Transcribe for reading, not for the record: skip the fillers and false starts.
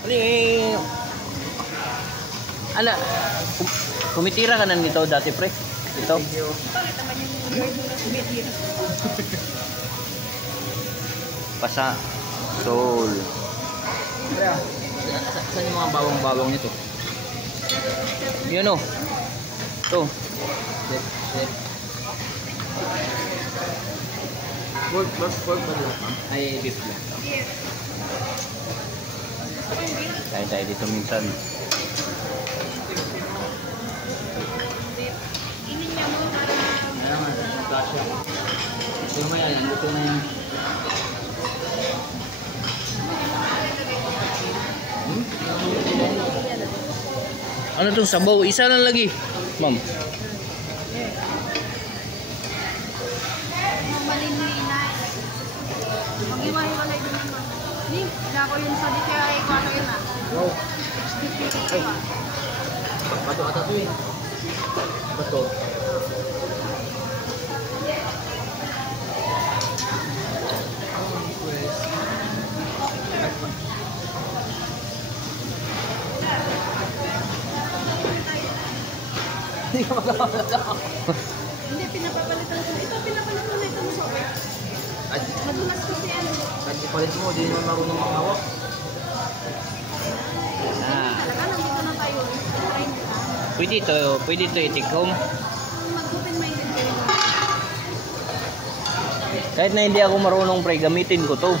Ano ala, kumitira ka na nito dati pre? Ito? Bakit naman yung gordura kumitira? Pasa. Soul. Saan yung mga bawang-bawang nito? Yun o. Ito. Pork ba lang? Ay, beef lang. Tayo dito minsan. Inin niya mo para... Kaya nga, kasya. Yung maya yan, luto na yan. Ano itong sabaw? Isa lang lagi. Ma'am. Malinlinas. Mag-iwahiwalay din naman. Hindi, wala ko yun sa di kaya ikaw yun ah. Wow. Ay. Bato ata ito eh. Bato. Hindi ka magkakalaga. Hindi, pinapapalitan ko. Ito, pinapalitan ko na ito mo sobe. Madulas kasi ano. Kahit ipalit mo, di naman marunong makahawak. Talaga, nandito na tayo. Try nyo lang. Pwede ito i-take home. Mag-open-minded kayo. Kahit na hindi ako marunong pre, gamitin ko to.